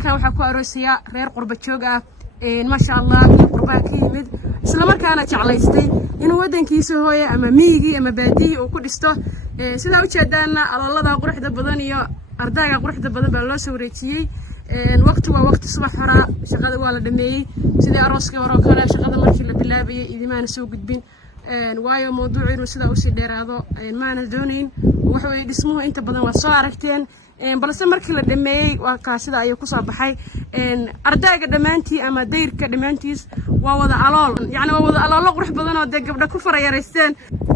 halkan waxa ku aroosaya reer qurba joog ah ma sha Allah qurba ka yimid isla markaana jeclaystay inuu wadankiisa hooyo ama miigi ama baadiyi uu ku dhisto sida u jeedana alaalada quruxda badan iyo ardayga quruxda badan baa loo soo wareejiyay waqti waa waqti subax hore shaqada waa la dhameeyay sida arooska hore kale shaqada markii la bilaabay idimaana soo gudbin waayo mowduucu inuu sida u sii dheeraado maana doonayn waxa way dhismuhu inta badan waa soo aragteen balse markii la dhameeyay waa ka sida ay ku soo baxay ardayga dhamaantii ama dayrka dhamaantiis waa wada alool yani waa wada alool qurux badan oo de gabdha ku farayareysteen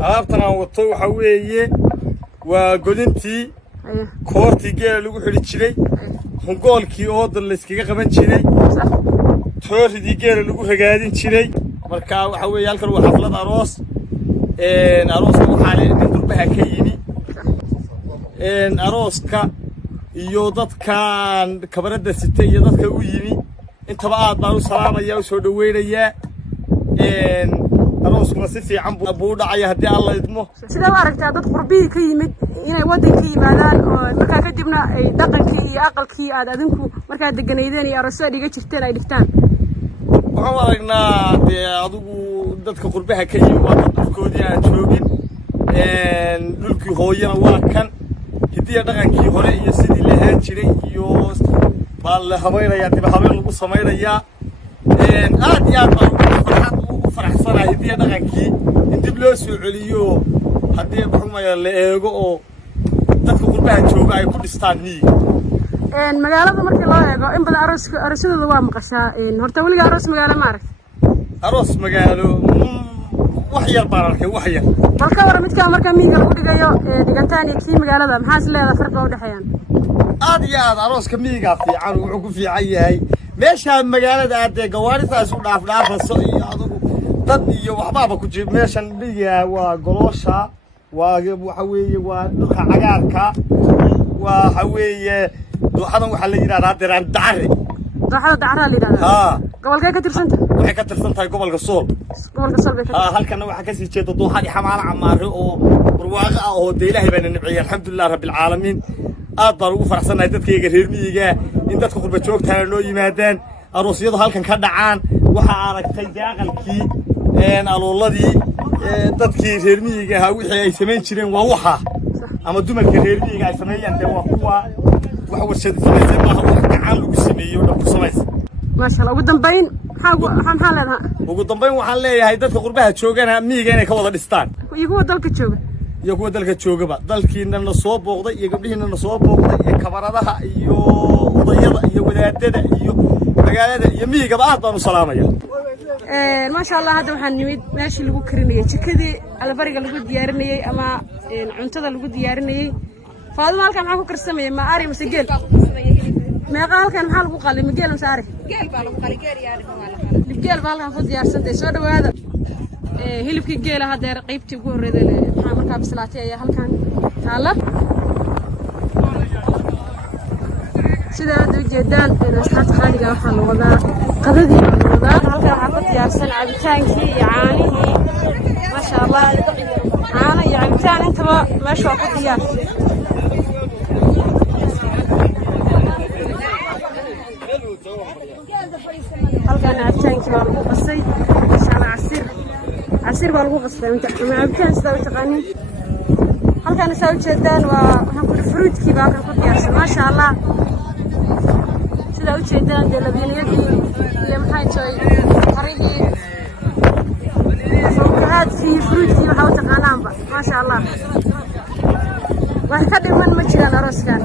alaabtan aan wato waxa weeye waa godintii koortii geela lagu xidhi jiray hongoolkii ooda la iskaga qaban jiray tooridii geela lagu ragaadin jiray marka waxa weeye halkan waa xaflad arooska waxaa nin durbaha ka yimi arooska iyo dadkan kabarada sitay iyo dadka u yimi intaba aad baan u salaamaya u soo dhaweynayaa arooskuna si fiican buu dhacay haddii alla idmo sida u aragtaa dad qurbiyi ka yimid inay wadanka yimaadaan oo markaa kadibna ay dhaqankii iyo aqalkii aad adinku markaa deganaydeen iyo aroosada dhiga jirteen ay dhigtaan waxaan aragnaa dee adigu dadka qurbaha ka yimid waa dad dhulkoodii aan joogin dhulkii hooyana waa kan hidiya dhaqankii hore iyo sidii la ahaan jiray iyo baa la habaynayaa dib habeen lagu samaynayaa aad iyo aad baan ugu faraxsanahay hidiya dhaqankii in dib loo soo celiyo haddii baxumaya la eego oo dadka qurbaha jooga ay ku dhistaan miyiga magaalada markii loo eego in badan aroosadooda waa maqashaa horta weliga aroos magaalo ma aragtay aroos magaalo wax yar baan arkay wax yar balka war midka marka miyiga lagu dhigayo dhigataan iyo kii magaalada maxaa is leedahay farqi u dhaxeeyaan aad iyo aad arooska miyiga fiican wuxuu ku fiican yahay meesha magaalada aad gawaaridaas u dhaafayso iyo adigu dad iyo waxbaaba ku jir meeshan miyiga waa goloosha waxa weeye waa dhulka cagaarka waxa weeye duuxadan waxa la yiraahdaa diraan dacre duuxada dacre la yiraahdaa gobolka ka tirsanta waxay ka tirsantahay gobolka Sool halkana waxa ka sii jeedo duuxadii xamaal camaare oo barwaaqo ah oo Ilaahay baan nabciyay alxamdulillah rabbil caalamiin aad baan ugu faraxsanahay dadkayga reer miyiga in dadka qurba joogtaana loo yimaadaan aroosyadu halkan ka dhacaan waxa aragtay aqalkii alooladii dadkii reer miyiga ah wixii ay sameyn jireen waa waxa ama dumarka reer miyiga ay sameeyaan waa kuwa wax warshad sameeyay ma wax gacan lagu sameeyo dhabu sameeyay ما شاء الله ودنبين حالها ودنبين waxaan leeyahay dadka qurbaha joogana miyiga inay ka wada dhistaan iyagu dalka jooga iyagu dalka joogaba dalkiina soo booqday iyo gabdhihiina soo booqday iyo kabaradaha iyo odayada iyo wadaadada iyo magaalada iyo miyiga aad baan u salaamaya ما شاء الله هذا waxaan nimid meeshii lagu karinayay jikadii albariga lagu diyaarinayay ama cuntada lagu diyaarinayay faaduma halkan maxaa ku karsamay ma ari mise geel ما قال كان حال قال مجيل مساري جيل بالو قال يعني الجيل بالها خذ يا سنتي سو دواده هلبكي جيل هذا قيبتي ugu horeeyay waxa markaa bislaatay ayaa halkan taala sida aad u jeedaan asxaabta qaaliga waxa la wadaa qadadii halkan waxa ku diyaarsan cabitaankii iyo caanihii ma sha Allah caana iyo cabitaan intaba meesha ku diyaar halkan cabitaanki baa lagu qasay inshallah casiir baa lagu qasay inta cabitaan sida u taqaaniin halkan soo jeedaan waa waxaan ku fruitkii baa ku diyaarsan ma sha Allah sida u jeedaan dalabiyadii iyo maxay tahay qarigii fruitkii waxa u taqaanaanba ma sha Allah wax ka dhiman ma jiraan arooskan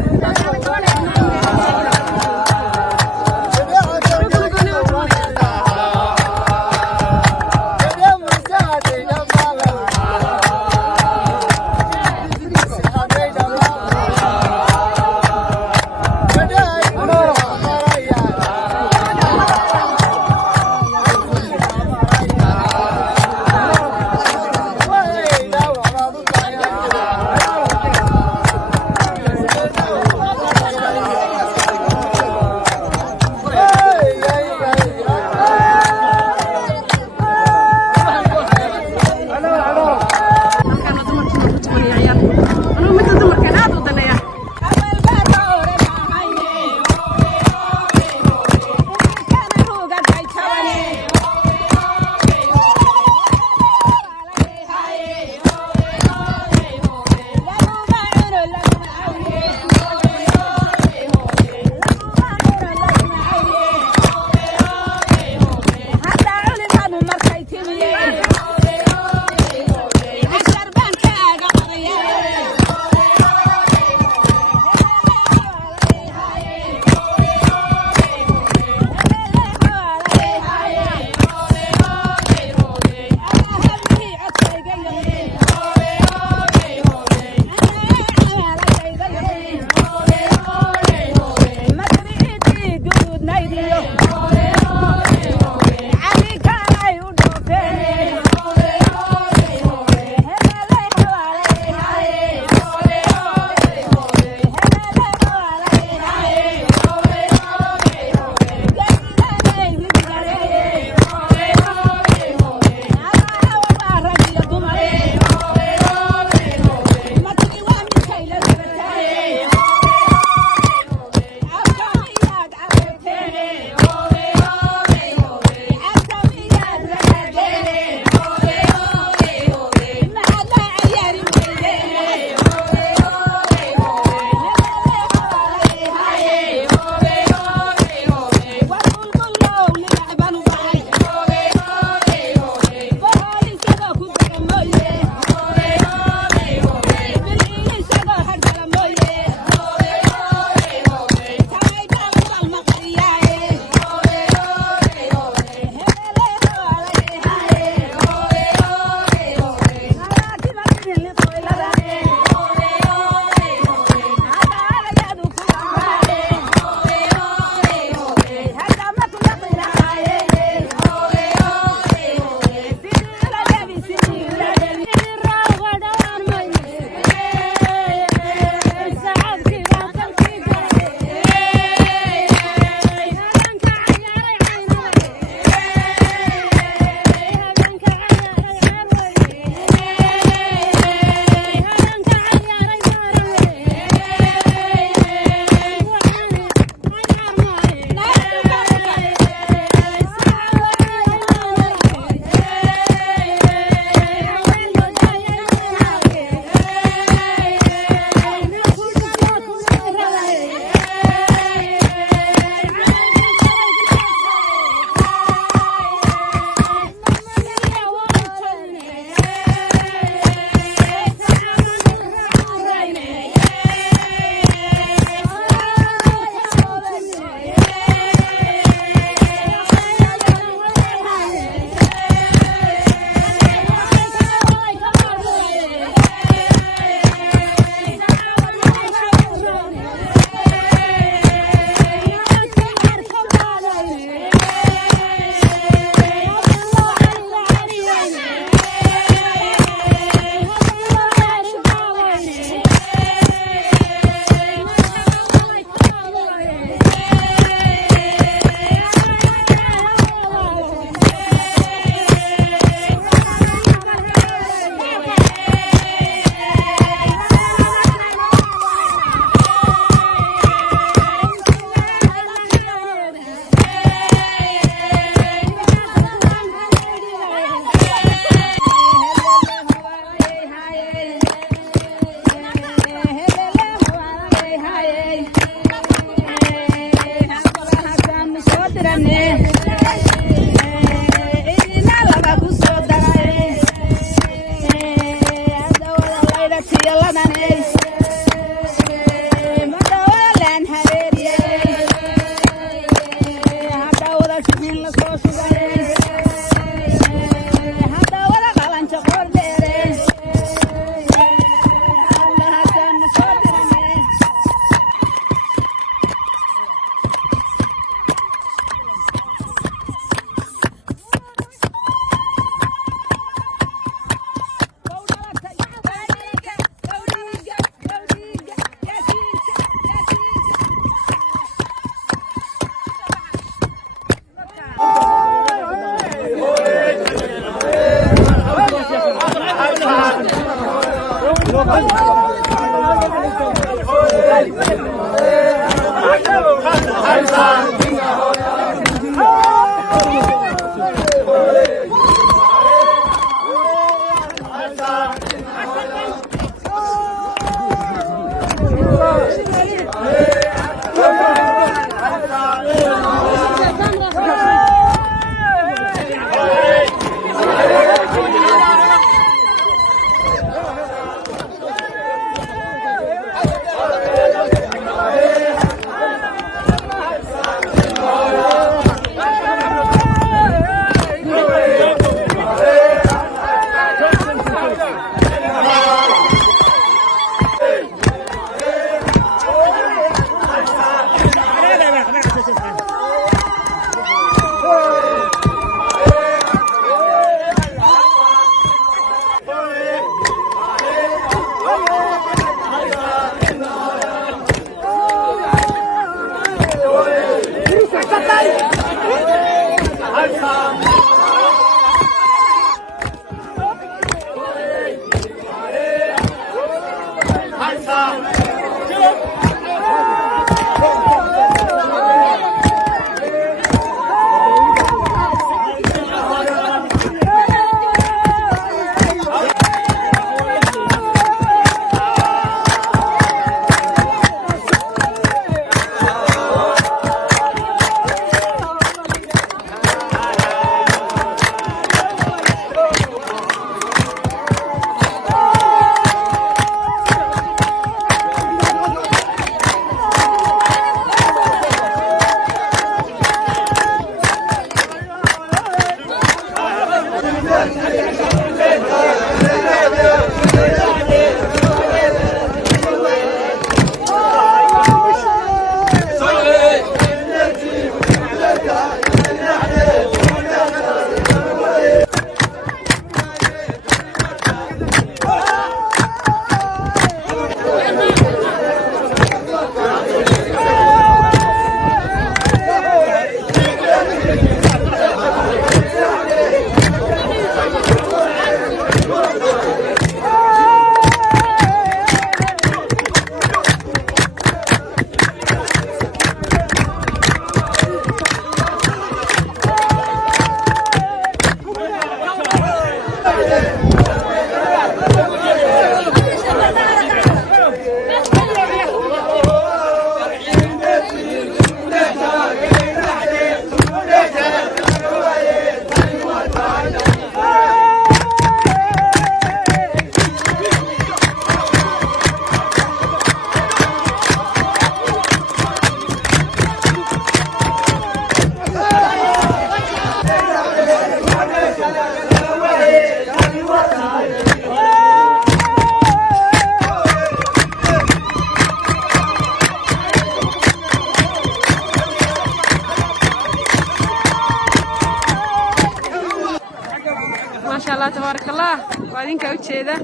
الله تبارك الله وبعدين كوتشيدا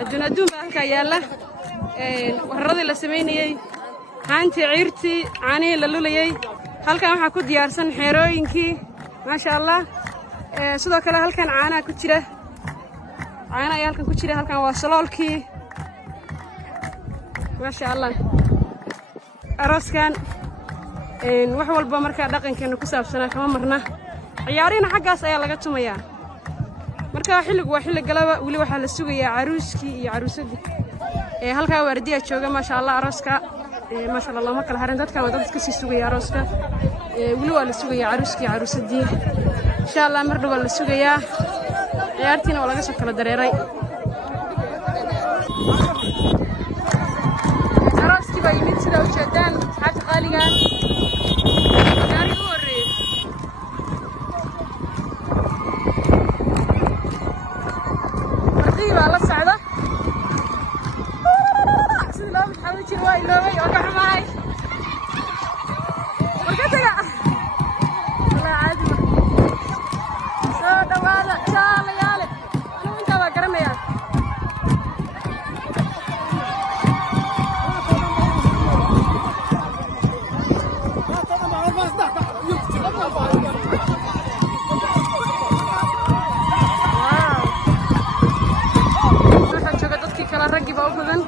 الدون بهالك يلا وهرضي لسميني هانتي عيرتي عاني للوليي halkan waxa ku diyaarsan xeerooyinkii ma sha Allah sidoo kale halkan caana ku jira caana ay halkan ku jira halkan waa saloolkii ma sha Allah aroskan wax walba marka dhaqankeena ku saabsan kama marna ciyaarina xaggaas ayaa laga tumayaa marka xilligu waa xilli galaba wali waxa la sugayaa caruuskii iyo caruusadii halka waardiya jooga ma sha Allah aroska ما شاء الله ما كل هرين دتك ما دتك كسي سوقي عروسك ولو ولا سوقي عروسكي عروسدي إن شاء الله مرة ولا سوقي عيارتنا ولا قصة كلا دريري عروسكي بيمين سلا وشدان حاجة غالية داري وري مرتي على السعادة حاولتي الواي لوي وقع معي وقتها والله عادي صوت وهذا شال يالي انا وانت بقى قرمي يا waxaan jooga dadkii kala raggi baa u badan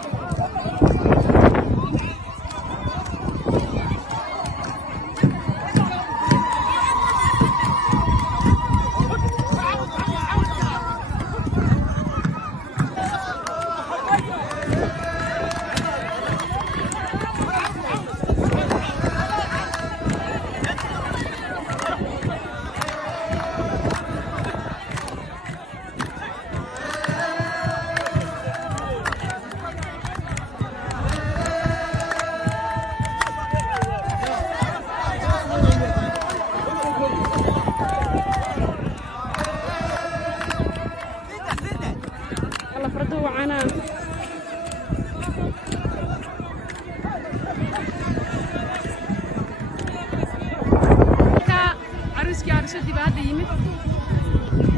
عروسدي بعد يمت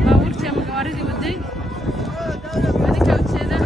باورتي أما قواردي ودي هذيك كوتشيدا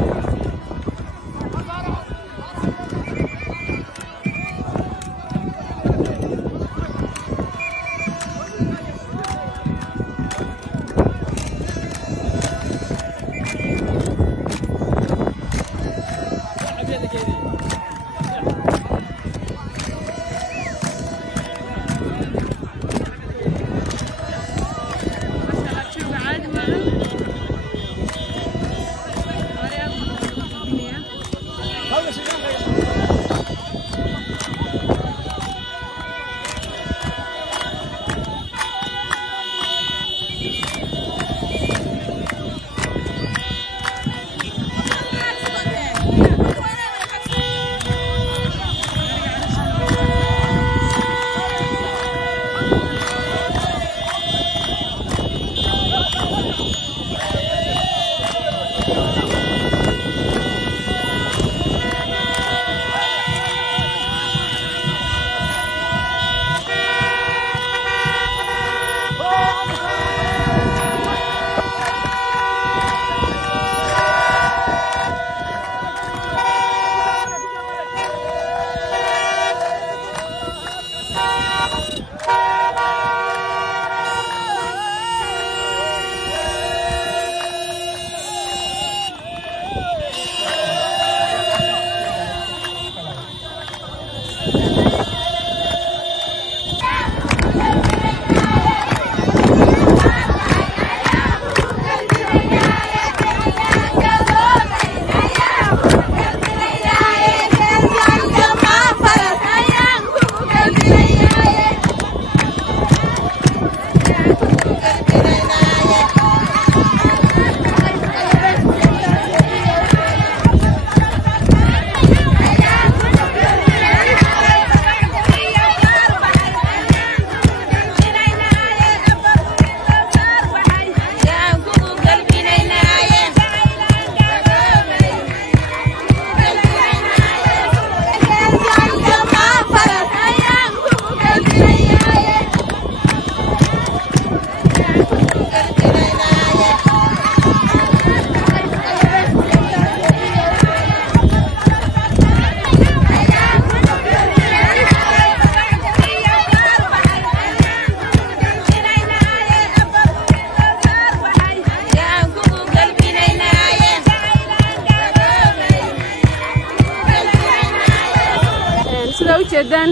ujeedaan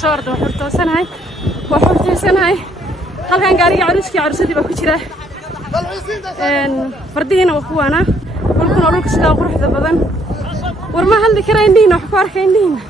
sawirda waxurtoosanahay halkan gaariga caruuskii caruusadii baa ku jira fardihiina waa kuwaana dhulkuna dhulka sidaa quruxda badan war ma hadli kara indhihiina wax ku arka indhihiina